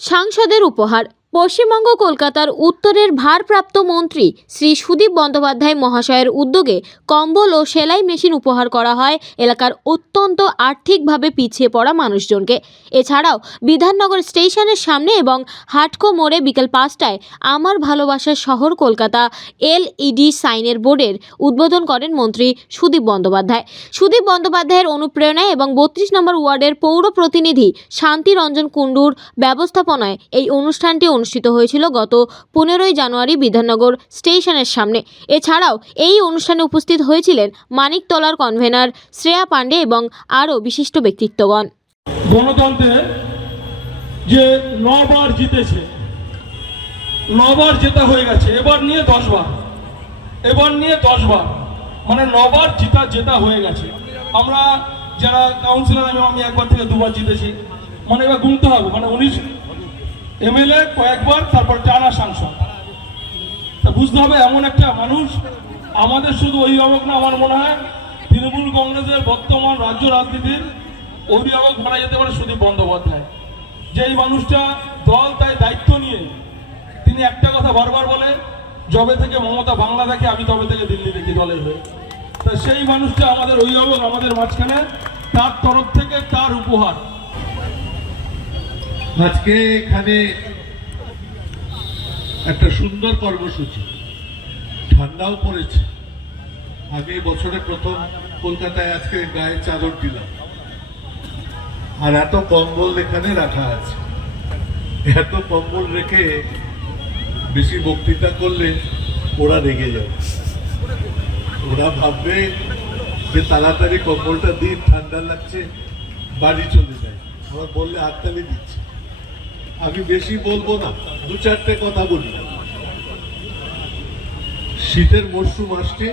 সাংসদের উপহার। পশ্চিমবঙ্গ কলকাতার উত্তরের ভারপ্রাপ্ত মন্ত্রী শ্রী সুদীপ বন্দ্যোপাধ্যায় মহাশয়ের উদ্যোগে কম্বল ও সেলাই মেশিন উপহার করা হয় এলাকার অত্যন্ত আর্থিকভাবে পিছিয়ে পড়া মানুষজনকে। এছাড়াও বিধাননগর স্টেশনের সামনে এবং হাটকো মোড়ে বিকেল 5টায় আমার ভালোবাসার শহর কলকাতা LED সাইনের বোর্ডের উদ্বোধন করেন মন্ত্রী সুদীপ বন্দ্যোপাধ্যায়। সুদীপ বন্দ্যোপাধ্যায়ের অনুপ্রেরণায় এবং 32 নম্বর ওয়ার্ডের পৌর প্রতিনিধি শান্তি রঞ্জন কুণ্ডুর ব্যবস্থাপনায় এই অনুষ্ঠানটি অনুষ্ঠিত হয়েছিল গত 15ই জানুয়ারি বিধাননগর স্টেশনের সামনে। এছাড়াও এই অনুষ্ঠানে উপস্থিত হয়েছিলেন মানিকতলার কনভেনার শ্রেয়া পাণ্ডে এবং আরও বিশিষ্ট ব্যক্তিত্বগণ। গণতন্ত্রে যে 9 বার জিতেছে, 9 বার জেতা হয়ে গেছে, এবার নিয়ে 10 বার, মানে 9 বার জেতা হয়ে গেছে। আমরা যারা কাউন্সিলর, আমি একবার থেকে 2 বার জিতেছি, মানে এবার গুনতে হবে, মানে 19 MLA কয়েকবার, তারপর টানা সাংসদ। তা বুঝতে হবে এমন একটা মানুষ আমাদের শুধু অভিভাবক না, আমার মনে হয় তৃণমূল কংগ্রেসের বর্তমান রাজ্য রাজনীতির অভিভাবক মানা যেতে পারে সুদীপ বন্দ্যোপাধ্যায়। যে এই মানুষটা দল তাই দায়িত্ব নিয়ে তিনি একটা কথা বারবার বলে, যবে থেকে মমতা বাংলা দেখে আমি তবে থেকে দিল্লি দেখি দলের হয়ে। তা সেই মানুষটা আমাদের অভিভাবক, আমাদের মাঝখানে, তার তরফ থেকে তার উপহার। আজকে এখানে একটা সুন্দর কর্মসূচি, ঠান্ডাও পড়েছে। আমি বছরে প্রথম কলকাতায় আজকে গায়ে চাদর দিলাম, আর এত কম্বল এখানে রাখা আছে। এত কম্বল রেখে বেশি বক্তৃতা করলে ওরা রেগে যাবে, ওরা ভাববে যে তাড়াতাড়ি কম্বলটা দিন, ঠান্ডা লাগছে, বাড়ি চলে যায়। আমার বললে হাততালি দিচ্ছে। আমি বেশি বলবো না, 2-4টে কথা বলি। শীতের মরশুম আসছে,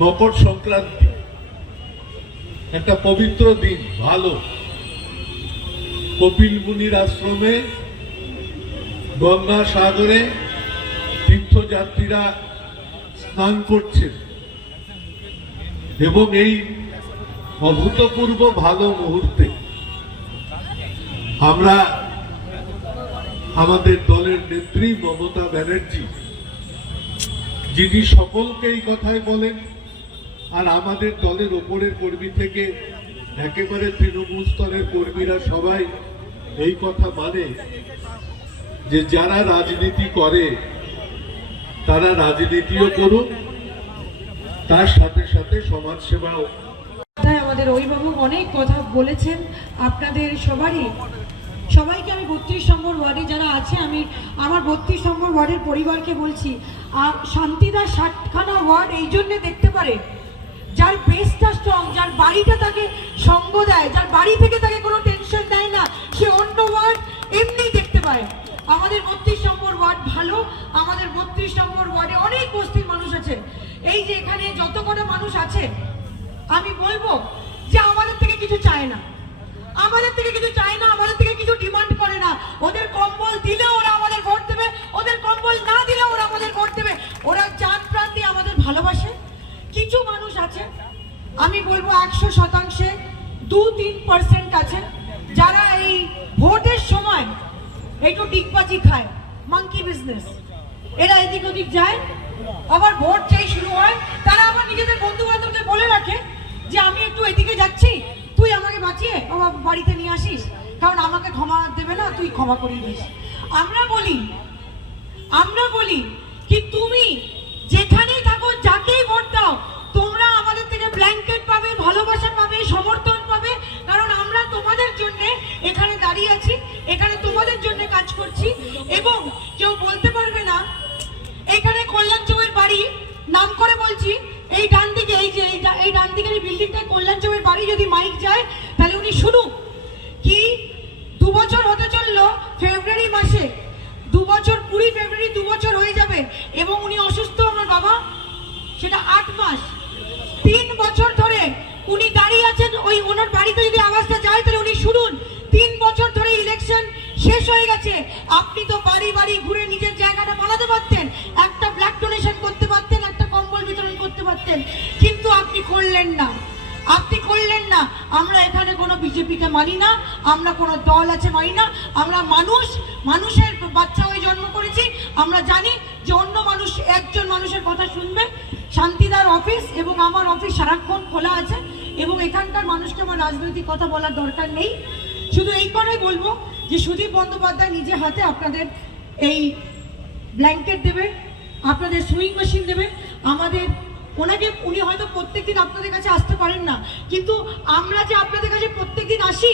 মকর সংক্রান্তি, একটা পবিত্র দিন, ভালো। কপিল মুনির আশ্রমে গঙ্গা সাগরে তীর্থযাত্রীরা স্নান করছেন এবং এই অভূতপূর্ব ভালো মুহূর্তে আমরা আমাদের দলের নেত্রী মমতা ব্যানার্জি, যিনি সকলকে এই কথাই বলেন, আর আমাদের দলের ওপরের কর্মী থেকে একেবারে তৃণমূল স্তরের কর্মীরা সবাই এই কথা মানে যে যারা রাজনীতি করে তারা রাজনীতিও করুন, তার সাথে সাথে সমাজসেবাও। আমাদের অভিভাবক অনেক কথা বলেছেন, আপনাদের সবাইকে আমি 32 নম্বর ওয়ার্ডে যারা আছে, আমি আমার 32 নম্বর ওয়ার্ডের পরিবারকে বলছি, শান্তিদা 60খানা ওয়ার্ড এই জন্যে দেখতে পারে যার বেসটা স্ট্রং, যার বাড়িটা তাকে সঙ্গ দেয়, যার বাড়ি থেকে তাকে কোনো টেনশন দেয় না, সে অন্য ওয়ার্ড এমনি দেখতে পায়। আমাদের 32 নম্বর ওয়ার্ড ভালো, আমাদের 32 নম্বর ওয়ার্ডে অনেক বস্তির মানুষ আছেন। এই যে এখানে যত কটা মানুষ আছে, আমি বলবো যে আমাদের থেকে কিছু চায় না, আমাদের থেকে কিছু ডিমান্ড করে না। ওদের কম্বল দিলে ওরা আমাদের ভোট দেবে, ওদের কম্বল না দিলে ওরা আমাদের ভোট দেবে। ওরা জান প্রাণ দিয়ে আমাদের ভালোবাসে। কিছু মানুষ আছে, আমি বলবো 100%, 2-3% আছে যারা এই ভোটের সময় একটু ডিগবাজি খায়, মাঙ্কি বিজনেস। এরা এদিক ওদিক যায়, আবার ভোট চাই শুরু হয়, তারা আবার নিজেদের বন্ধু বান্ধবদের বলে রাখে যে আমি একটু এদিকে যাচ্ছি, তুই আমাকে বাঁচিয়ে আমার বাড়িতে নিয়ে আসিস, কারণ আমাকে ক্ষমা দেবে না, তুই ক্ষমা করিয়ে দিস। আমরা বলি কি তুমি যেখানেই থাকো, যাকেই ভোট দাও, তোমরা আমাদের থেকে ব্ল্যাঙ্কেট পাবে, ভালোবাসা পাবে, সমর্থন পাবে, কারণ আমরা তোমাদের জন্য এখানে দাঁড়িয়ে আছি, এখানে তোমাদের জন্য কাজ করছি। এবং কেউ বলতে পারবে না এখানে কল্যাণ চৌবের বাড়ি, নাম করে বলছি, এই ডান দিকে, এই ডান দিকের এই বিল্ডিংটায় কল্যাণ চৌবের বাড়ি, যদি মাইক যায় তাহলে উনি শুনুন কি 2 বছর হতে চললো ফেব্রুয়ারি মাসে, 2 বছর 20 ফেব্রুয়ারি 2 বছর হয়ে যাবে, এবং উনি অসুস্থ, আমার বাবা, সেটা 8 মাস, 3 বছর ধরে উনি দাঁড়িয়ে আছেন। ওই ওনার বাড়িতে যদি আওয়াজটা যায় তাহলে উনি শুনুন, 3 বছর ধরে ইলেকশন শেষ হয়ে গেছে, আপনি তো বাড়ি বাড়ি ঘুরে নিজের জায়গাটা বানাতে পারতেন, একটা ব্লাড ডোনেশন করতে পারতেন, একটা কম্বল বিতরণ করতে পারতেন, কিন্তু আপনি করলেন না। আপনি করলেন না। আমরা এখানে কোনো বিজেপিকে মানি না, আমরা কোনো দল আছে মানি না, আমরা মানুষের বাচ্চা হয়ে জন্ম করেছি। আমরা জানি যে অন্য মানুষ একজন মানুষের কথা শুনবে। শান্তিদার অফিস এবং আমার অফিস সারাক্ষণ খোলা আছে এবং এখানকার মানুষকে আমার রাজনৈতিক কথা বলার দরকার নেই। শুধু এই কথাই বলবো যে সুদীপ বন্দ্যোপাধ্যায় নিজে হাতে আপনাদের এই ব্ল্যাঙ্কেট দেবে, আপনাদের সুইং মেশিন দেবে। উনি হয়তো প্রত্যেকদিন আপনাদের কাছে আসতে পারেন না, কিন্তু আমরা যে আপনাদের কাছে প্রত্যেকদিন আসি,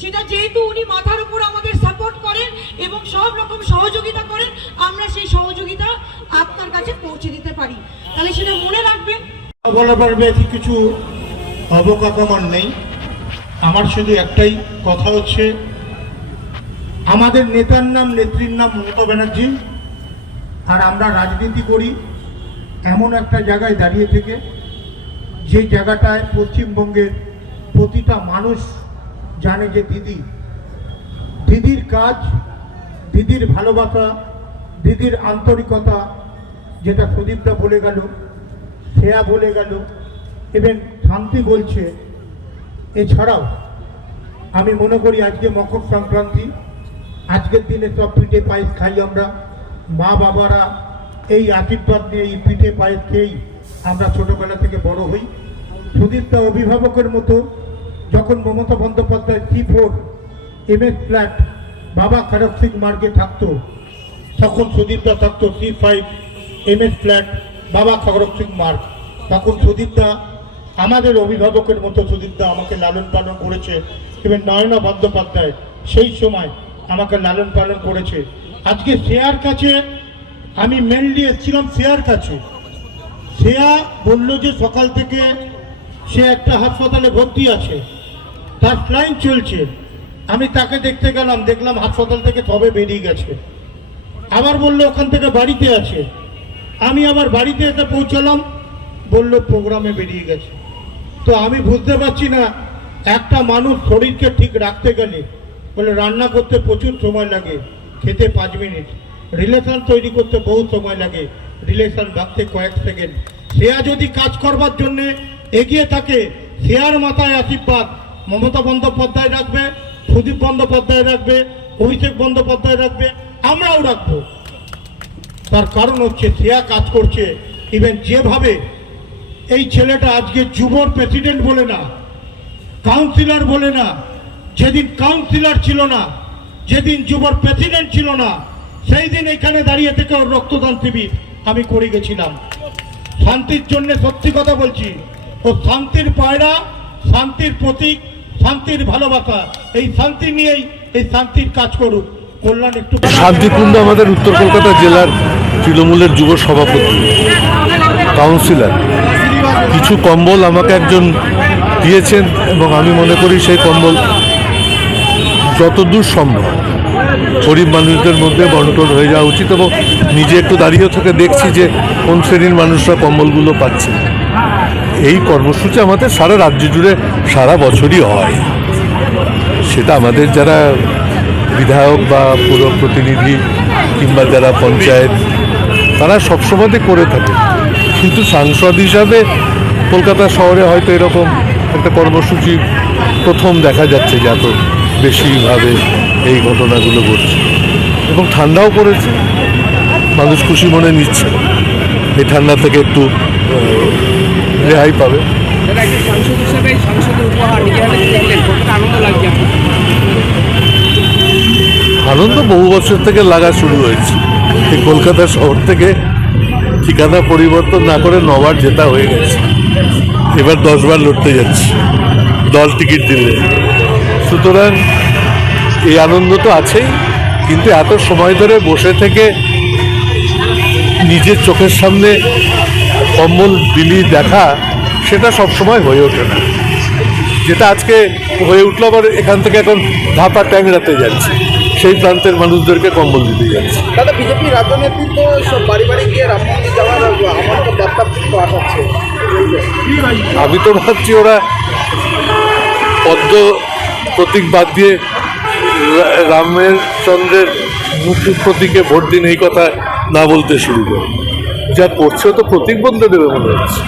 সেটা যেহেতু উনি মাথার উপর আমাদের সাপোর্ট করেন এবং সব রকম সহযোগিতা করেন, আমরা সেই সহযোগিতা আপনার কাছে পৌঁছে দিতে পারি। তাহলে সেটা মনে রাখবেন। বলার বেশি কিছু অবকাঠামোর নেই। আমার শুধু একটাই কথা হচ্ছে, আমাদের নেতার নাম, নেত্রীর নাম মমতা ব্যানার্জি, আর আমরা রাজনীতি করি এমন একটা জায়গায় দাঁড়িয়ে থেকে, যে জায়গাটায় পশ্চিমবঙ্গের প্রতিটা মানুষ জানে যে দিদির কাজ, দিদির ভালোবাসা, দিদির আন্তরিকতা, যেটা সুদীপটা বলে গেল, শ্রেয়া বলে গেল, এবং শান্তি বলছে। এছাড়াও আমি মনে করি আজকে মকর সংক্রান্তি, আজকের দিনে সব পিঠে পায়েস খাই আমরা। মা বাবারা এই আশীর্বাদ নিয়ে, এই পিঠে পায়েস খেয়েই আমরা ছোটবেলা থেকে বড় হই। সুদীপটা অভিভাবকের মতো, যখন Mamata Bandyopadhyay C4 MS flat বাবা খড়গ সিং মার্গে থাকতো, তখন সুদীপটা থাকতো C5 MS ফ্ল্যাট বাবা খড়গ সিং মার্গ। তখন সুদীপটা আমাদের অভিভাবকের মতো, সুদীপদা আমাকে লালন পালন করেছে, এবং নয়না বন্দ্যোপাধ্যায় সেই সময় আমাকে লালন পালন করেছে। আজকে শ্রেয়ার কাছে আমি মেনলি এসেছিলাম, শ্রেয়ার কাছে। শ্রেয়া বলল যে সকাল থেকে সে একটা হাসপাতালে ভর্তি আছে, তার স্লাইন চলছে। আমি তাকে দেখতে গেলাম, দেখলাম হাসপাতাল থেকে সবে বেরিয়ে গেছে। আবার বললো ওখান থেকে বাড়িতে আছে। আমি আবার বাড়িতে এসে পৌঁছালাম, বললো প্রোগ্রামে বেরিয়ে গেছে। তো আমি বুঝতে পারছি না, একটা মানুষ শরীরকে ঠিক রাখতে গেলে, বলে রান্না করতে প্রচুর সময় লাগে, খেতে 5 মিনিট, রিলেশন তৈরি করতে বহু সময় লাগে, রিলেশন ভাবতে কয়েক সেকেন্ড। শ্রেয়া যদি কাজ করবার জন্যে এগিয়ে থাকে, শ্রেয়ার মাথায় আশীর্বাদ মমতা বন্দ্যোপাধ্যায় রাখবে, সুদীপ বন্দ্যোপাধ্যায় রাখবে, অভিষেক বন্দ্যোপাধ্যায় রাখবে, আমরাও রাখবো। তার কারণ হচ্ছে শ্রেয়া কাজ করছে। ইভেন যেভাবে এই ছেলেটা আজকে যুবর প্রেসিডেন্ট বলে না, কাউন্সিলর বলে না, যেদিন কাউন্সিলর ছিল না, যেদিন যুবর প্রেসিডেন্ট ছিল না, সেই দিন এখানে দাঁড়িয়ে থেকে ওর রক্তদান শিবির আমি করে গেছিলাম। শান্তির জন্য, সত্যি কথা বলছি, ও শান্তির পায়রা, শান্তির প্রতীক, শান্তির ভালোবাসা। এই শান্তি নিয়েই এই শান্তির কাজ করুক। কল্যাণ একটু শান্তিপূর্ণ আমাদের উত্তর কলকাতা জেলার তৃণমূলের যুব সভাপতি, কাউন্সিলর। কিছু কম্বল আমাকে একজন দিয়েছেন এবং আমি মনে করি সেই কম্বল যতদূর সম্ভব গরিব মানুষদের মধ্যে বন্টন হয়ে যাওয়া উচিত। এবং নিজে একটু দাঁড়িয়ে থেকে দেখছি যে কোন শ্রেণীর মানুষরা কম্বলগুলো পাচ্ছে। এই কর্মসূচি আমাদের সারা রাজ্য জুড়ে সারা বছরই হয়। সেটা আমাদের যারা বিধায়ক বা পুর প্রতিনিধি কিংবা যারা পঞ্চায়েত, তারা সবসময় করে থাকে। কিন্তু সাংসদ হিসাবে কলকাতা শহরে হয়তো এরকম একটা কর্মসূচি প্রথম দেখা যাচ্ছে যে এত বেশিভাবে এই ঘটনাগুলো ঘটছে। এবং ঠান্ডাও পড়েছে, মানুষ খুশি মনে নিচ্ছে, এই ঠান্ডা থেকে একটু রেহাই পাবে। আনন্দ বহু বছর থেকে লাগা শুরু হয়েছে। এই কলকাতা শহর থেকে ঠিকানা পরিবর্তন না করে 9 বার জেতা হয়ে গেছে, এবার 10 বার লড়তে যাচ্ছি দল টিকিট দিলে। সুতরাং এই আনন্দ তো আছেই, কিন্তু এত সময় ধরে বসে থেকে নিজের চোখের সামনে কম্বল বিলি দেখা, সেটা সবসময় হয়ে ওঠে না। যেটা আজকে হয়ে উঠলো, আবার এখান থেকে এখন ধাপা ট্যাংরাতে যাচ্ছে, সেই প্রান্তের মানুষদেরকে কম্বল দিতে যাচ্ছে। দাদা, বিজেপি রাজ্য নেতৃত্ব সব বাড়ি বাড়ি গিয়ে রাম মন্দির যাওয়ার আমার তো বার্তা পাঠাচ্ছে। আমি তো ভাবছি ওরা পদ্ম প্রতীক বাদ দিয়ে রামের চন্দ্রের মূর্তির প্রতীকে ভোট দিন, এই কথা না বলতে শুরু করে। যা করছে তো প্রতীক বদলে দেবে মনে হচ্ছে।